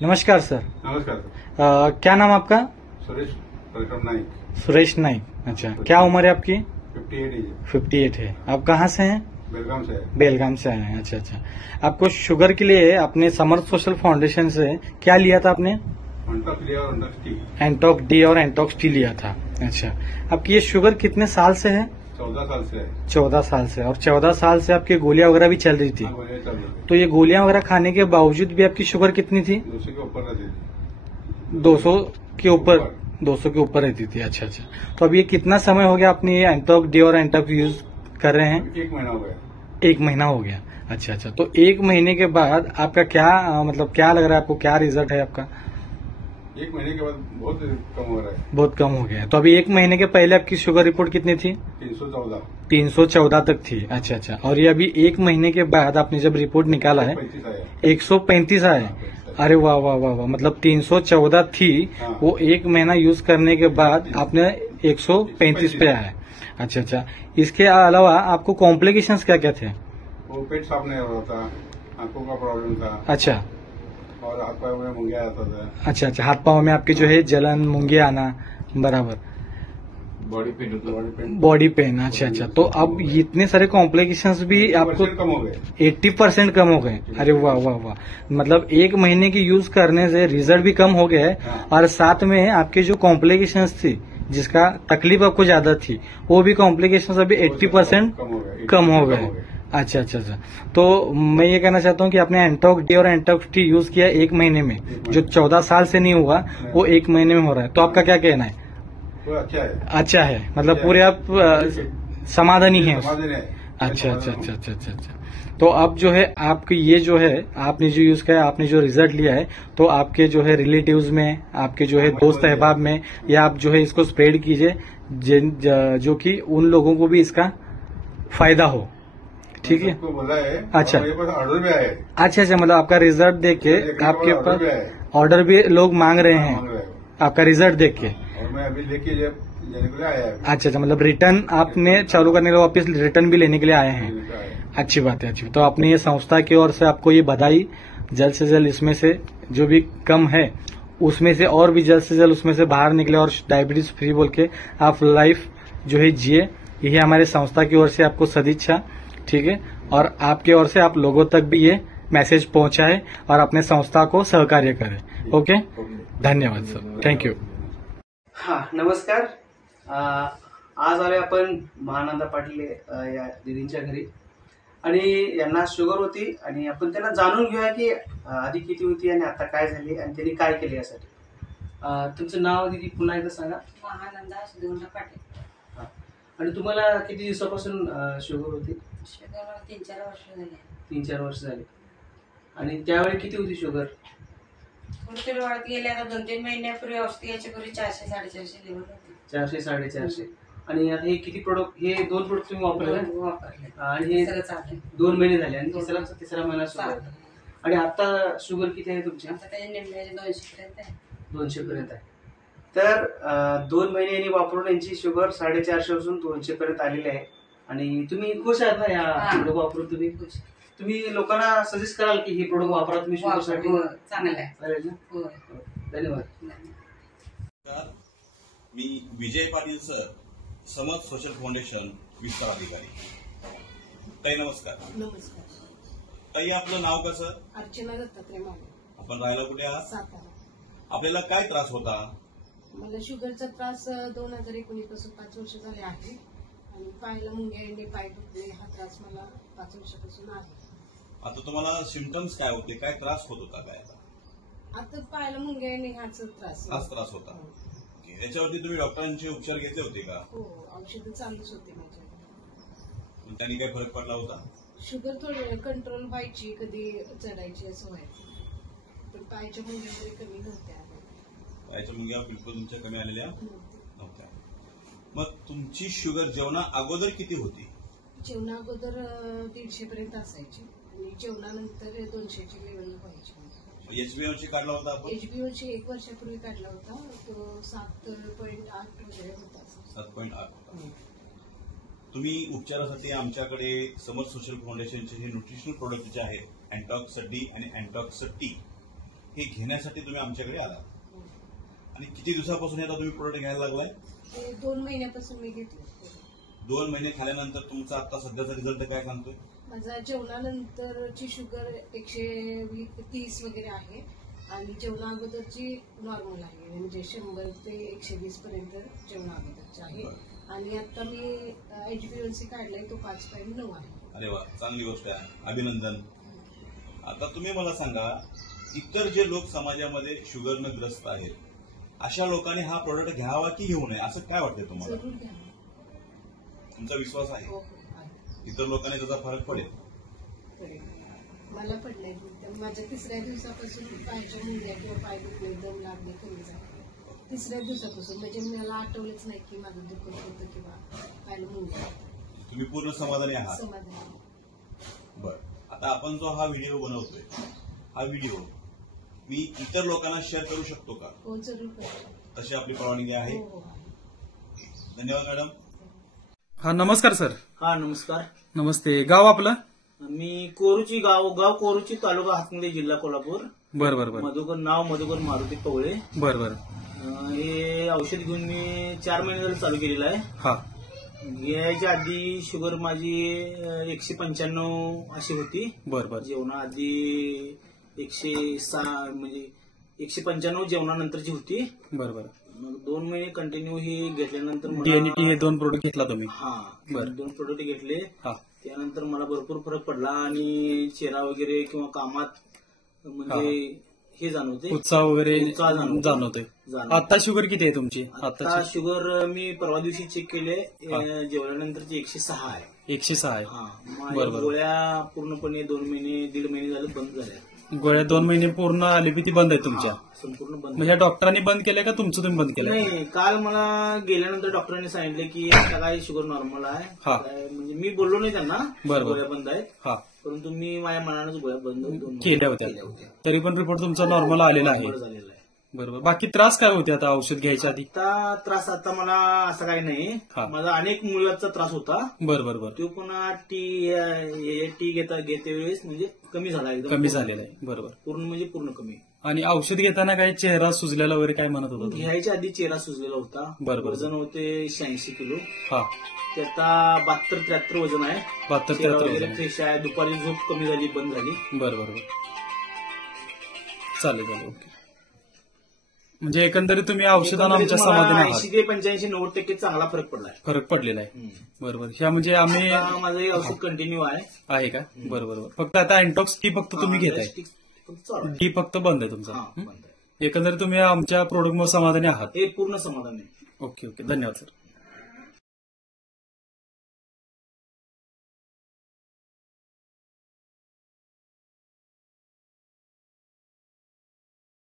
नमस्कार सर। नमस्कार सर। क्या नाम आपका? सुरेश परिक्रम नाइक। सुरेश नाइक। अच्छा, क्या उम्र है आपकी? 58 है। 58 है। आप कहाँ से हैं? बेलगाम से है। बेलगाम से आए हैं। अच्छा अच्छा। आपको शुगर के लिए आपने समर्थ सोशल फाउंडेशन से क्या लिया था आपने? एंटॉक्स डी और एंटॉक्स टी। एंटॉक्स डी और एंटॉक्स टी लिया था। अच्छा, आपकी ये शुगर कितने साल से है? 14 साल से है। 14 साल से। और 14 साल से आपकी गोलियां वगैरह भी चल रही थी? हाँ, गोलियां चल रही थी। तो ये गोलियां वगैरह खाने के बावजूद भी आपकी शुगर कितनी थी? 200 के ऊपर रहती थी। 200 के ऊपर? 200 के ऊपर रहती थी। अच्छा अच्छा। तो अब ये कितना समय हो गया आपने ये एंटॉक्स डी और एंटॉक्स यूज कर रहे हैं? 1 महीना हो गया। 1 महीना हो गया। अच्छा अच्छा। तो 1 महीने के बाद आपका क्या मतलब क्या लग रहा है आपको, क्या रिजल्ट है आपका? 1 महीने के बाद बहुत कम हो रहा है। बहुत कम हो गया है। तो अभी 1 महीने के पहले आपकी शुगर रिपोर्ट कितनी थी? 314। 314 तक थी। अच्छा अच्छा। और ये अभी 1 महीने के बाद आपने जब रिपोर्ट निकाला है 35 आया। 135 आया। अरे वाह वाह वाह वाह। मतलब 314 थी, वो 1 महीना यूज करने के बाद आपने 135 पे आया। अच्छा अच्छा। इसके अलावा आपको कॉम्प्लिकेशंस क्या क्या थे? वो पेट साफ नहीं हो रहा था, आंखों का प्रॉब्लम था। अच्छा। और हाथ पाँव में मुंगिया आता था। अच्छा अच्छा। हाथ पाँव में आपके जो है जलन, मुंगिया आना। बराबर। Body pain. Body pain. अच्छा अच्छा। तो अब इतने सारे कॉम्प्लिकेशंस भी आपको 80% कम हो गए। 80% कम हो गए। अरे वाह वाह वाह। मतलब 1 महीने की यूज करने से रिजल्ट भी कम हो गया है। हाँ। और साथ में आपके जो कॉम्प्लिकेशंस थी, जिसका तकलीफ आपको ज्यादा थी, वो भी कॉम्प्लिकेशंस अभी 80% कम हो गए। अच्छा अच्छा अच्छा। तो मैं ये कहना चाहता हूँ कि आपने एंटॉक्स डी और एंटॉक्स टी यूज किया 1 महीने में, जो 14 साल से नहीं हुआ वो 1 महीने में हो रहा है। तो आपका क्या कहना है? तो अच्छा है। अच्छा है, मतलब पूरे आप समाधानी हैं? समाधान है। अच्छा अच्छा अच्छा अच्छा अच्छा अच्छा। तो अब जो है आपकी ये जो है आपने जो यूज किया, आपने जो रिजल्ट लिया है, तो आपके जो है रिलेटिव्स में, आपके जो है दोस्त अहबाब में, या आप जो है इसको स्प्रेड कीजिए जो कि उन लोगों को भी इसका फायदा हो। ठीक है। सबको बोला है। अच्छा। मेरे पास ऑर्डर भी आया है। अच्छा अच्छा। मतलब आपका रिजल्ट देख के आपके पास ऑर्डर भी लोग मांग रहे हैं आपका रिजल्ट देख के? और मैं अभी लेके जाने के लिए आया है। अच्छा अच्छा। मतलब रिटर्न आपने चालू करने के लिए वापस रिटर्न भी लेने के लिए आए हैं? अच्छी बात है, अच्छी। तो आपने ये संस्था की ओर से आपको ये बधाई। जल्द से जल्द इसमें से जो भी कम है उसमें से और भी जल्द से जल्द उसमें से बाहर निकले और डायबिटीज फ्री बोल के आप लाइफ जो है जिए। यही हमारे संस्था की ओर से आपको सदिच्छा। ठीक है। और आपकी ओर से आप लोगों तक भी ये मैसेज पहुंचाए और अपने संस्था को सहकार्य करें। ओके, धन्यवाद सर, थँक यू। हा, नमस्कार। आज आलोय आपण महानंदा पाटील या दीदींच्या घरी, आणि यांना शुगर होती आणि आपण त्यांना जाणून घेऊया की आधी किती होती आणि आता काय झाली आणि त्यांनी काय केले यासाठी। तुमचं नाव दीदी पुन्हा एकदा सांगा। महानंदा सुधीर पाटील। आणि तुम्हाला किती दिवसापासून शुगर होती? शुगर 3-4 वर्ष झाली। 3-4 वर्ष झाली। आणि त्यावेळी किती होती शुगर? पुढच्या वाढत गेले। आता 2-3 महिन्यापूर्वी औषध घ्यायच्या पूर्वी 400-450 लेवल होती। 400-450। आणि आता हे किती प्रोडक्ट, हे 2 प्रोडक्ट तुम्ही वापरले आणि हे सगळं चालू 2 महिने झाले आणि तिसरा महिना सुरू आहे। आणि आता शुगर किती आहे तुमची? आता त्याचे निम्म्याचे 200 पर्यंत आहे। 200 पर्यंत आहे। तर 2 महिने यांनी वापरून यांची शुगर 450 पासून 200 पर्यंत आलेली आहे। आणि तुम्ही खुश आहात ना या प्रोडक्ट वापरून? तुम्ही लोकांना सजेस्ट कराल की हे प्रोडक्ट वापरा तुम्ही शुगरसाठी? चांगलं आहे। चालेल ना? धन्यवाद। मी विजय पाटील सर, समर्थ सोशल फाउंडेशन विस्तार अधिकारी। ताई नमस्कार। नमस्कार ताई, आपलं नाव कसं? अर्चना दत्तात्रय माने। आपण राहायला कुठे आहात? सातारा। आपल्याला काय त्रास होता? मला शुगरचा त्रास 2019 पासून 5 वर्ष झाले आहे आणि पायाला मुंग्या येणे, पाय दुखणे हा त्रास मला 5 वर्षापासून आहे। आता तुम्हाला सिम्पटम्स काय होते, काय त्रास होत होता काय? आता पायाला मुंग्या येणे हाच त्रास होता। याच्यावरती तुम्ही डॉक्टरांचे उपचार घेतले होते का? हो, औषधं चालूच होते माझ्या। त्यांनी काय फरक पडला होता? शुगर थोडी कंट्रोल व्हायची, कधी चढायची असं व्हायचं, पण पायाच्या मुंग्या वगैरे कमी नव्हत्या। पायाच्या मुंग्या बिलकुल तुमच्या कमी आलेल्या नव्हत्या। मग तुमची शुगर जेवणा अगोदर किती होती? जेवणा अगोदर 150 पर्यंत असायची आणि जेवणानंतर 200ची लेवल व्हायची। एचबीओची काढला होता आपण? एचबीओची 1 वर्षापूर्वी काढला होता, तो 7.8 वगैरे होता। 7.8 होता। तुम्ही उपचारासाठी आमच्याकडे समर्थ सोशल फाउंडेशनचे हे न्यूट्रिशनल प्रोडक्ट जे आहेत, एंटॉक्स डी आणि एंटॉक्स टी, हे घेण्यासाठी तुम्ही आमच्याकडे आला. आणि किती दिवसापासून आता तुम्ही प्रोडक्ट घ्यायला लागलाय? ते 2 महिन्यापासून मी घेतलं. 2 महिने खाल्यानंतर तुमचा आता सध्याचा रिझल्ट काय सांगतोय? माझा जेवणानंतरची शुगर 130 वगैरे आहे आणि जेवणा अगोदरची नॉर्मल आहे, म्हणजे 100 ते 120 पर्यंत जेवणा अगोदरची आहे. आणि आता मी HbA1c काढलाय, तो 5.9 आहे. अरे वा, चांगली गोष्ट आहे, अभिनंदन. आता तुम्ही मला सांगा, इतर जे लोक समाजामध्ये शुगरनं ग्रस्त आहेत अशा लोकांनी हा प्रोडक्ट घ्यावा की घेऊ नये असं काय वाटतंय तुम्हाला? जरूर घ्या. तुमचा विश्वास आहे हो हो आहे. इतर लोकांनी त्याचा फरक पडेल? पडेल. मला पडलंय. माझ्या 3ऱ्या दिवसापासून पायाच्या मुंग्या किंवा पाय दुखणे, दम लागणे कमी झाले. 3ऱ्या दिवसापासून, म्हणजे मला आठवलंच नाही की माझं दुखत होतं किंवा पायाला मुंग्या. तुम्ही पूर्ण समाधानी आहात? समाधान. बर, आता आपण जो हा व्हिडिओ बनवतोय, हा व्हिडिओ मी इतर लोकांना शेअर करू शकतो का? हो जरूर करा. तशी आपली परवानगी आहे? हो हो आहे. धन्यवाद मॅडम. हा, नमस्कार सर. हा नमस्कार. नमस्ते. गाव आपलं? मी कोरुची, गाव कोरुची, तालुका हातकणंगले, जिल्हा कोल्हापूर. बर बर बर मधुकर मारुती पवळे. बर बर. हे औषध घेऊन मी 4 महिने झाले चालू केलेलं आहे. हा. घ्यायच्या आधी शुगर माझी 195 अशी होती. बर बर. जेवणाआधी 106, म्हणजे 195 जेवणानंतरची होती. बर बर. मग 2 महिने कंटिन्यू ही घेतल्यानंतर DNT हे 2 प्रोडक्ट घेतला तुम्ही? हा, बरं. 2 प्रोडक्ट घेतले. हा. त्यानंतर मला भरपूर फरक पडला आणि चेहरा वगैरे किंवा कामात म्हणजे हे जाणवते, उत्साह वगैरे उत्साह जाणवतोय. जाणवते. आता शुगर किती आहे तुमची? आता शुगर मी परवा दिवशी चेक केले, जेवल्यानंतरची 106 आहे. 106 आहे. हा, बरोबर. गोळ्या पूर्णपणे 2 महिने 1.5 महिने झाले बंद झाल्या. गोळ्या 2 महिने पूर्ण ॲलोपॅथी बंद आहे तुमच्या? संपूर्ण बंद. म्हणजे डॉक्टरांनी बंद केलंय का तुमचं तुम्ही बंद केलंय? नाही, काल मला गेल्यानंतर डॉक्टरांनी सांगितले की आता काय शुगर नॉर्मल आहे. हा. म्हणजे मी बोललो नाही त्यांना बरोबर. गोळ्या बंद आहेत, हा. परंतु मी माझ्या मनानेच गोळ्या बंद केल्या होत्या. तरी पण रिपोर्ट तुमचा नॉर्मल आलेला आहे? झालेला आहे. बरोबर. बाकी त्रास काय होते आता औषध घ्यायच्या आधी? आता त्रास आता मला असं काही नाही. हा. माझा अनेक मुळव्याधचा त्रास होता. बरोबर बरोबर. तो पुन्हा टी घेते वेळेस म्हणजे कमी झाला, एकदम कमी झालेला आहे. बरोबर. पूर्ण म्हणजे पूर्ण कमी. आणि औषध घेताना काही चेहरा सुजलेला वगैरे काय म्हणत होता तुम्ही? घ्यायच्या आधी चेहरा सुजलेला होता. बरोबर. वजन होते 86 किलो. हा. ते आता 72-73 वजन आहे. 72-73 चेहरा वगैरे वजन. फ्रेश आहे. दुपारी झोप कमी झाली, बंद झाली. बरोबर. चालेल चालेल. ओके. म्हणजे एकंदरीत तुम्ही औषधानं आमच्या समाधानी आहात? 80 ते 85-90% चांगला फरक पडलाय. फरक पडलेला आहे. बरोबर. ह्या म्हणजे आम्ही आता माझं हे औषध कंटिन्यू आहे का? बरोबर. फक्त आता अँटॉक्स टी फक्त तुम्ही घेताय? चालू आहे. टी फक्त बंद आहे तुमचा? हा, बंद आहे. एकंदरीत तुम्ही आमच्या प्रोडक्टमुळे समाधानी आहात? हे पूर्ण समाधान आहे. Okay okay. धन्यवाद सर.